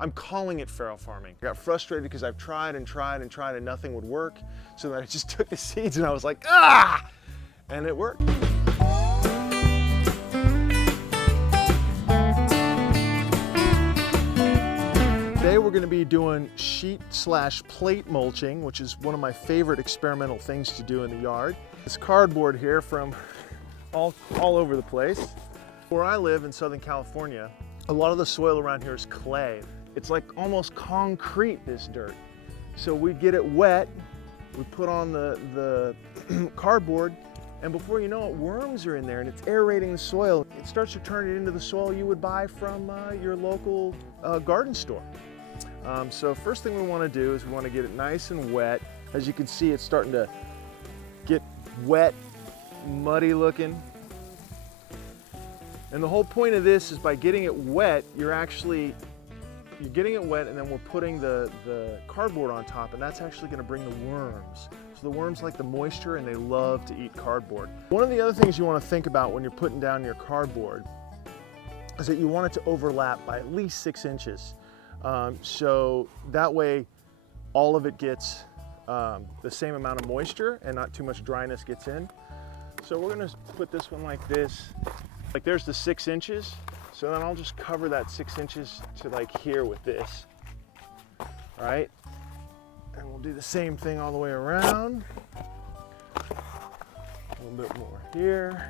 I'm calling it farrow farming. I got frustrated because I've tried and tried and tried and nothing would work. So then I just took the seeds and I was like, ah! And it worked. Today we're going to be doing sheet/plate mulching, which is one of my favorite experimental things to do in the yard. This cardboard here from all over the place. Where I live in Southern California, a lot of the soil around here is clay. It's like almost concrete, this dirt. So we get it wet, we put on the cardboard, and before you know it, worms are in there and it's aerating the soil. It starts to turn it into the soil you would buy from your local garden store. So first thing we want to do is we want to get it nice and wet. As you can see, it's starting to get wet, muddy looking. And the whole point of this is by getting it wet, you're getting it wet and then we're putting the cardboard on top, and that's actually going to bring the worms. So the worms like the moisture and they love to eat cardboard. One of the other things you want to think about when you're putting down your cardboard is that you want it to overlap by at least 6 inches. So that way all of it gets the same amount of moisture and not too much dryness gets in. So we're going to put this one like this. Like there's the 6 inches, so then I'll just cover that 6 inches to like here with this, all right? And we'll do the same thing all the way around. A little bit more here.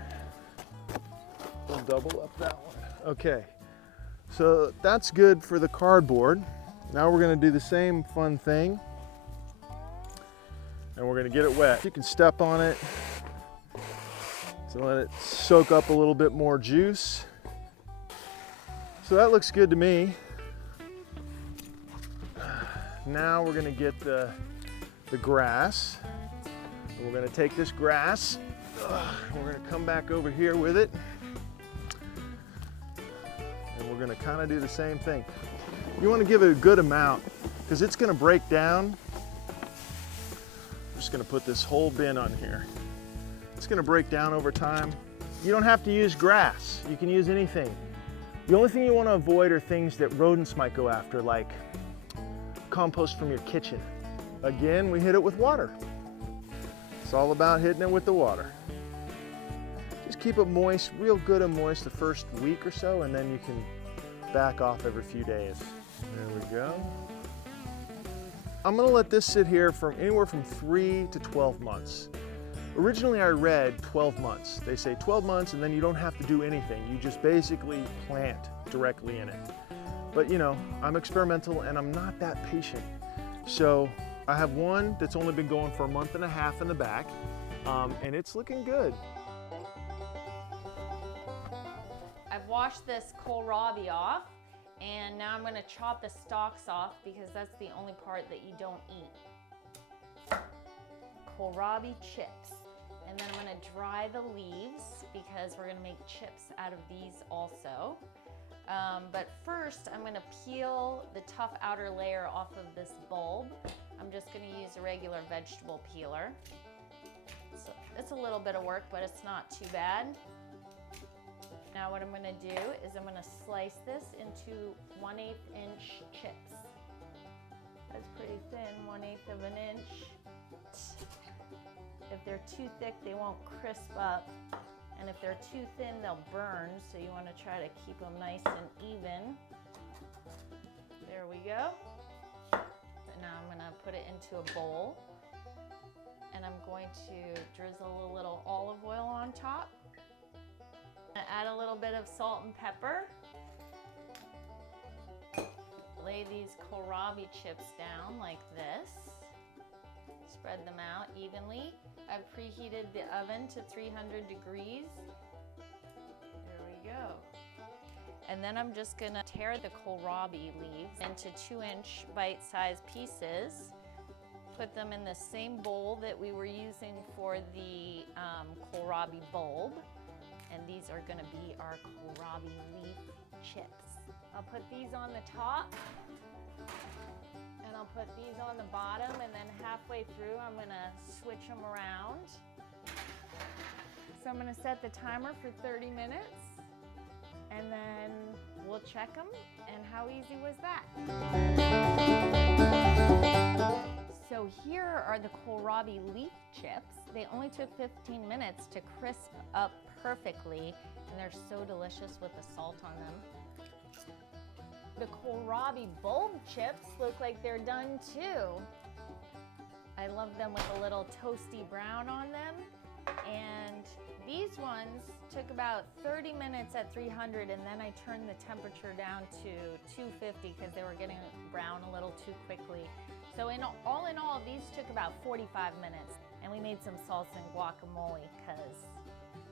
We'll double up that one. Okay, so that's good for the cardboard. Now we're gonna do the same fun thing, and we're gonna get it wet. You can step on it to let it soak up a little bit more juice. So that looks good to me. Now we're gonna get the grass. And we're gonna take this grass, we're gonna come back over here with it, and we're gonna kind of do the same thing. You wanna give it a good amount because it's gonna break down. I'm just gonna put this whole bin on here. It's going to break down over time. You don't have to use grass. You can use anything. The only thing you want to avoid are things that rodents might go after, like compost from your kitchen. Again, we hit it with water. It's all about hitting it with the water. Just keep it moist, real good and moist the first week or so, and then you can back off every few days. There we go. I'm going to let this sit here from anywhere from 3 to 12 months. Originally I read 12 months. They say 12 months and then you don't have to do anything. You just basically plant directly in it. But you know, I'm experimental and I'm not that patient. So I have one that's only been going for a month and a half in the back, and it's looking good. I've washed this kohlrabi off, and now I'm going to chop the stalks off because that's the only part that you don't eat. Kohlrabi chips. And then I'm going to dry the leaves because we're going to make chips out of these also. But first I'm going to peel the tough outer layer off of this bulb. I'm just going to use a regular vegetable peeler. So it's a little bit of work, but it's not too bad. Now what I'm going to do is I'm going to slice this into 1/8 inch chips. That's pretty thin, 1/8 of an inch. If they're too thick, they won't crisp up. And if they're too thin, they'll burn. So you want to try to keep them nice and even. There we go. And now I'm going to put it into a bowl. And I'm going to drizzle a little olive oil on top. Add a little bit of salt and pepper. Lay these kohlrabi chips down like this. Spread them out evenly. I've preheated the oven to 300 degrees. There we go. And then I'm just gonna tear the kohlrabi leaves into 2-inch bite-sized pieces. Put them in the same bowl that we were using for the kohlrabi bulb. And these are gonna be our kohlrabi leaf chips. I'll put these on the top. And I'll put these on the bottom, and then halfway through I'm gonna switch them around. So I'm gonna set the timer for 30 minutes, and then we'll check them. And how easy was that? So here are the kohlrabi leaf chips. They only took 15 minutes to crisp up perfectly, and they're so delicious with the salt on them. The kohlrabi bulb chips look like they're done too. I love them with a little toasty brown on them. And these ones took about 30 minutes at 300, and then I turned the temperature down to 250 because they were getting brown a little too quickly. So in all, these took about 45 minutes, and we made some salsa and guacamole because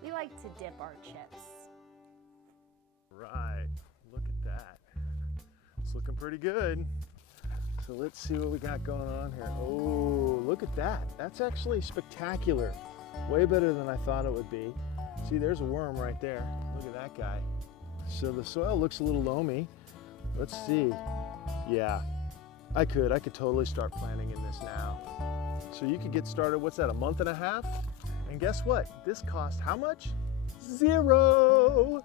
we like to dip our chips. Right, look at that. It's looking pretty good. So let's see what we got going on here. Oh, look at that. That's actually spectacular. Way better than I thought it would be. See, there's a worm right there. Look at that guy. So the soil looks a little loamy. Let's see. Yeah, I could totally start planting in this now. So you could get started, what's that, a month and a half? And guess what? This cost how much? $0.